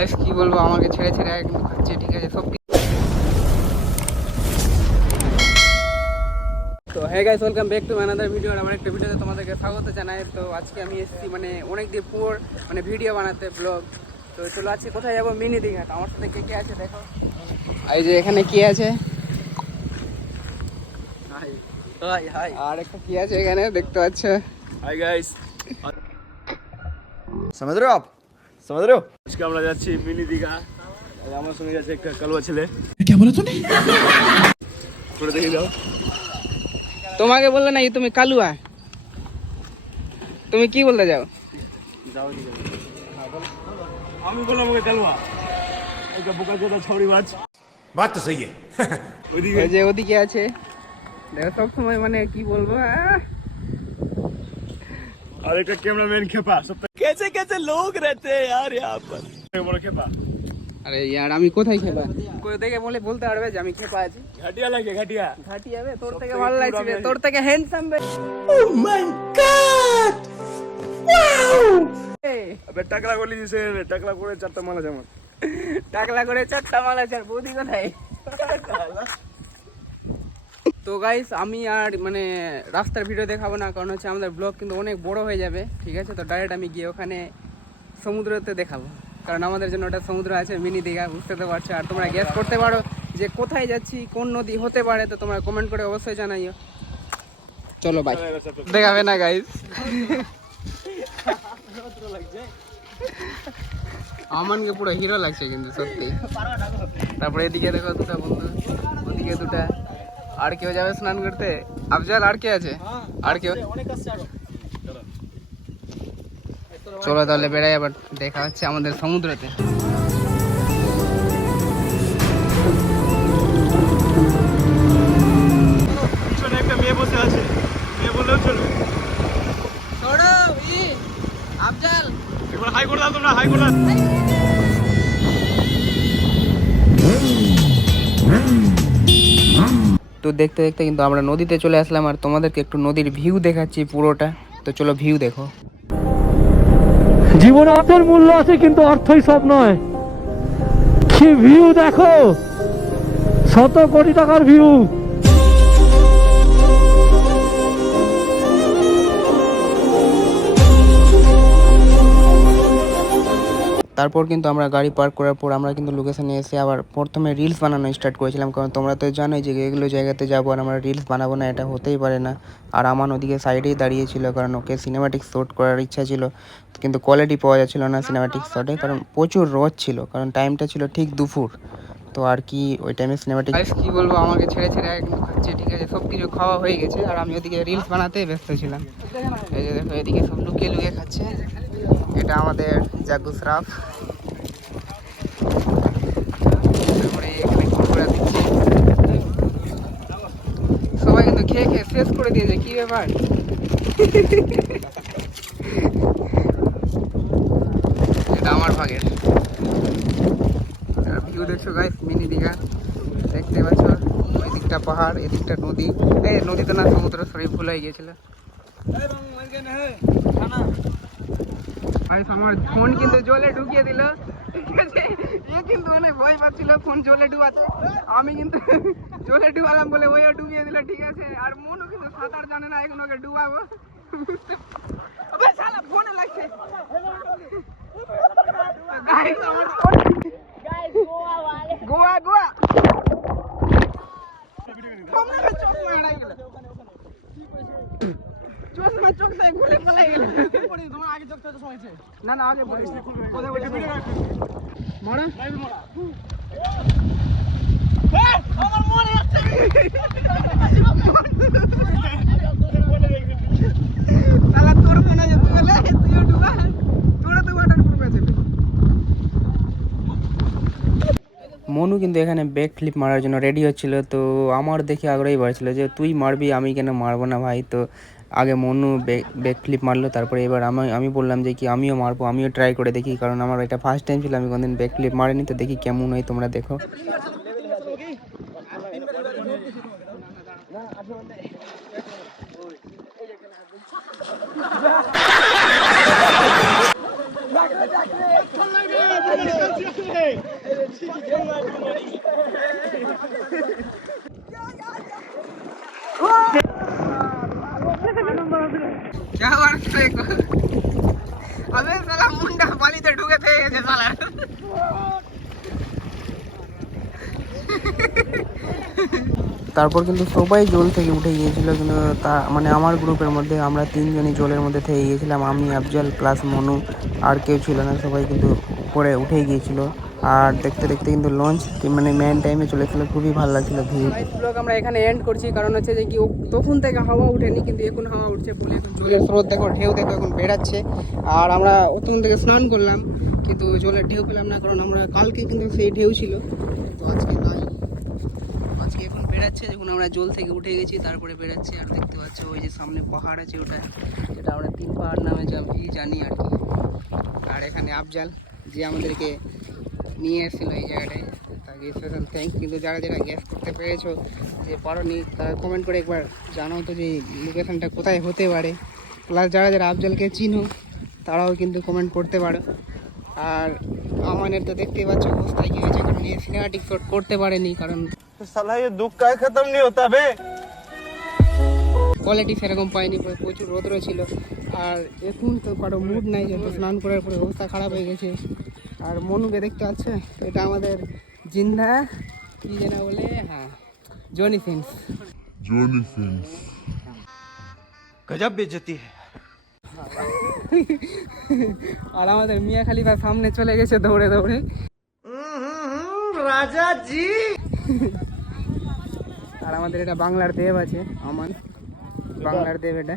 Guys কি বলবো, আমাকে ছেড়ে ছেড়ে একদম খাচ্ছে, ঠিক আছে সব। তো হ্যাঁ guys, welcome back to another video. আমার একটা ভিডিওতে তোমাদেরকে স্বাগত জানাই। তো আজকে আমি এসেছি মানে অনেক দিন পর মানে ভিডিও বানাতে, ব্লগ। তো চলো আজকে কোথায় যাবো, মিনি দীঘা। আমার সাথে কে কে আছে দেখো। এই যে এখানে কি আছে, হাই হাই আর একটা কি আছে এখানে দেখতে পাচ্ছ। হাই গাইস, समझ रहे हो आप? समझ रहे हो? আজকে আমরা যাচ্ছি মিনি দীঘা। আর আমার সঙ্গে যাচ্ছে একটা কালুয়া ছেলে। কি বলে তুমি? করে দেখে যাও। তোমাকে বললে নাকি তুমি কালুয়া? তুমি কি বলতে যাও? যাও দিকে। আমি বললাম ওকে কালুয়া। এটা বোকা চোদা ছড়ি বাজ। बात तो सही है। ওইদিকে ওই যে ওদিকে আছে দেখো, সব সময় মানে কি বলবো। আর একটা ক্যামেরাম্যান খেপা। সব कैसे कैसे लोग रहते हैं यार यहाँ पर। বড় খেপা। আরে ইয়ার আমি কোথায় খেপা? কই দেখে বলতে পারবে যে আমি খেপা আছি? ঘাটিয়া লাগে ঘাটিয়া। ঘাটি হবে তোর থেকে ভালো লাগছে বে, তোর থেকে হ্যান্ডসাম বে। ও মাই গড ওয়াও। আবে টাকলা গলি দিছে, টাকলা করে চারটা মালা জামা। টাকলা করে চারটা মালা চার, বৌদি কোথায়? তো গাইস আমি আর মানে রাস্তার ভিডিও দেখাবো না, কারণ হচ্ছে আমাদের ব্লগ কিন্তু অনেক বড় হয়ে যাবে, ঠিক আছে। তো ডাইরেক্ট আমি গিয়ে ওখানে সমুদ্রতে দেখাবো, কারণ আমাদের জন্য ওটা সমুদ্র আছে, মিনি দীঘা, বুঝতে তো পারছো। আর তোমরা গেস করতে পারো যে কোথায় যাচ্ছি, কোন নদী হতে পারে, তো তোমরা কমেন্ট করে অবশ্যই জানাইও। চলো বাই, দেখাবে না গাইস। আমানকে পুরো হিরো লাগছে কিন্তু সত্যি। তারপরে এদিকে দেখো দুটা বন্ধু, ওদিকে দুটা। আর কেউ যাবে স্নান করতে? আফজাল, আর কে আছে? আর কেউ? চলো তাহলে বেড়াই, আবার দেখা হচ্ছে আমাদের সমুদ্রতে। পিছনে একটা মেয়ে বসে আছে, মেয়ে বললেও চলবে। ছোড়ো আফজাল, একবার হাই করে দাও তোমরা, হাই করে দাও। তো দেখতে দেখতে কিন্তু আমরা নদীতে চলে আসলাম, আর তোমাদেরকে একটু নদীর ভিউ দেখাচ্ছি পুরোটা। তো চলো ভিউ দেখো। জীবনে অর্থের মূল্য আছে, কিন্তু অর্থই সব নয়। কি ভিউ দেখো, শত কোটি টাকার ভিউ। তারপর কিন্তু আমরা গাড়ি পার্ক করার পর আমরা কিন্তু লোকেশনে এসে আবার প্রথমে রিলস বানানো স্টার্ট করেছিলাম, কারণ তোমরা তো জানোই যে এগুলো জায়গাতে যাবো আর আমরা রিলস বানাবো না, এটা হতেই পারে না। আর আমার ওদিকে সাইডেই দাঁড়িয়েছিল, কারণ ওকে সিনেম্যাটিক শ্যুট করার ইচ্ছা ছিল, কিন্তু কোয়ালিটি পাওয়া যাচ্ছিলো না সিনেম্যাটিক শটে, কারণ প্রচুর রোদ ছিল, কারণ টাইমটা ছিল ঠিক দুপুর। তো আর কি ওই টাইমে সিনেম্যাটিক কি বলবো, আমাকে ছেড়ে ছেড়ে একদম খাচ্ছে, ঠিক আছে সব কিছু খাওয়া হয়ে গেছে, আর আমি ওদিকে রিলস বানাতে ব্যস্ত ছিলাম। এই যে দেখো এদিকে সব লুকিয়ে লুকিয়ে খাচ্ছে। এটা আমাদের জাগু শ্রাফ। তারপরে এখানে কুকুরা দিচ্ছে, সবাই কিন্তু খেয়ে খেয়ে শেষ করে দিয়েছে, কি ব্যাপার? এটা আমার ভাগের। ভিউ দেখছো গাইস, মিনি দীঘা দেখতে পাচ্ছ। ওই দিকটা পাহাড়, এদিকটা নদী। এই নদীতে না, সমুদ্র, সরি ভুল হয়ে গিয়েছিল। আমার ফোন কিন্তু জলে ঢুকিয়ে দিল, ঠিক আছে। এ কিন্তু অনেক ভয় পাচ্ছিল ফোন জলে ডুবাতে, আমি কিন্তু জলে ডুবালাম বলে ওইও ডুবিয়ে দিল, ঠিক আছে। আর মনও কিন্তু সাঁতার জানে না, এখন ওকে ডুবাবো। আবে শালা ফোনে লাগছে। গাইস আমার ফোন, গাইস গোয়া वाले, গোয়া গোয়া তোমরা চোখ মারা গেল, চশমা চোখ থেকে খুলে পলাই গেল। তোমার আগে চোখ থেকে সময় আছে না? না আগে বলিস কোথায় বলিস মরা আমার মরে যাচ্ছে। শালা তোর মনে যেতে বলে তুইও ডুবা, তোরা তো ওয়াটার প্রুফ আছে। মনু কিন্তু এখানে ব্যাক ফ্লিপ মারার জন্য রেডি হচ্ছিল, তো আমার দেখে আগ্রহী বাড়ছিল যে তুই মারবি, আমি কেন মারবো না ভাই। তো আগে মনু ব্যাক ফ্লিপ মারলো, তারপরে এবার আমি বললাম যে কি আমিও মারবো, আমিও ট্রাই করে দেখি, কারণ আমার এটা ফার্স্ট টাইম ছিল, আমি কোনদিন ব্যাক ফ্লিপ মারিনি। তো দেখি কেমন হয়, তোমরা দেখো। क्या बात है अबे साला मुंडा पानीতে ঢুকে থেকে গেছে সালা তারপর কিন্তু সবাই জল থেকে উঠে গিয়েছিল কিন্তু তা মানে আমার গ্রুপের মধ্যে আমরা তিনজনই জলের মধ্যে থেকে গিয়েছিলাম আমি আফজল প্লাস মনু আর কেউ ছিল না সবাই কিন্তু পরে উঠে গিয়েছিল আর দেখতে দেখতে কিন্তু লঞ্চ মানে মেন টাইমে চলে এসেছিল খুবই ভালো লাগছিল ভিউ ব্লগ আমরা এখানে এন্ড করছি কারণ হচ্ছে যে কি তখন থেকে হাওয়া উঠেনি কিন্তু এখন হাওয়া উঠছে বলে এখন জলের স্রোত দেখো ঢেউ দেখো এখন বেড়াচ্ছে আর আমরা তখন থেকে স্নান করলাম কিন্তু জলের ঢেউ পেলাম না কারণ আমরা কালকে কিন্তু সেই ঢেউ ছিল তো আজকে নাই আজকে এখন বেড়াচ্ছে যখন আমরা জল থেকে উঠে গেছি তারপরে বেড়াচ্ছে আর দেখতে পাচ্ছ ওই যে সামনে পাহাড় আছে ওটা যেটা আমরা 3 পাহাড় নামে জানি আর কি আর এখানে আফজাল যে আমাদেরকে নিয়ে এসেছিল এই জায়গাটায় তাকে স্পেশাল থ্যাঙ্কস কিন্তু যারা যারা গ্যাস করতে পেরেছো যে পারোনি তারা কমেন্ট করে একবার জানাও তো যে লোকেশনটা কোথায় হতে পারে প্লাস যারা যারা আফজালকে চিনো তারাও কিন্তু কমেন্ট করতে পারো আর আমানের তো দেখতেই পাচ্ছ অবস্থায় কী হয়েছে কারণ এই সিনেমাটিক শট করতে পারেনি কারণ साला ये दुख का खत्म नहीं होता बे কোয়ালিটি সেরকম পাইনি প্রচুর রোদ্র ছিল আর এখন তো কারো মুড নাই যত স্নান করার পরে অবস্থা খারাপ হয়ে গেছে আর মনুকে দেখতে পাচ্ছ এটা আমাদের জিন্দা কি যেন বলে হ্যাঁ জনি সিন্স गजब बेइज्जती है আর আমাদের মিয়া খালিফা সামনে চলে গেছে দৌড়ে দৌড়ে राजा जी আর আমাদের এটা বাংলার দেব আছে আমান বাংলার দেব এটা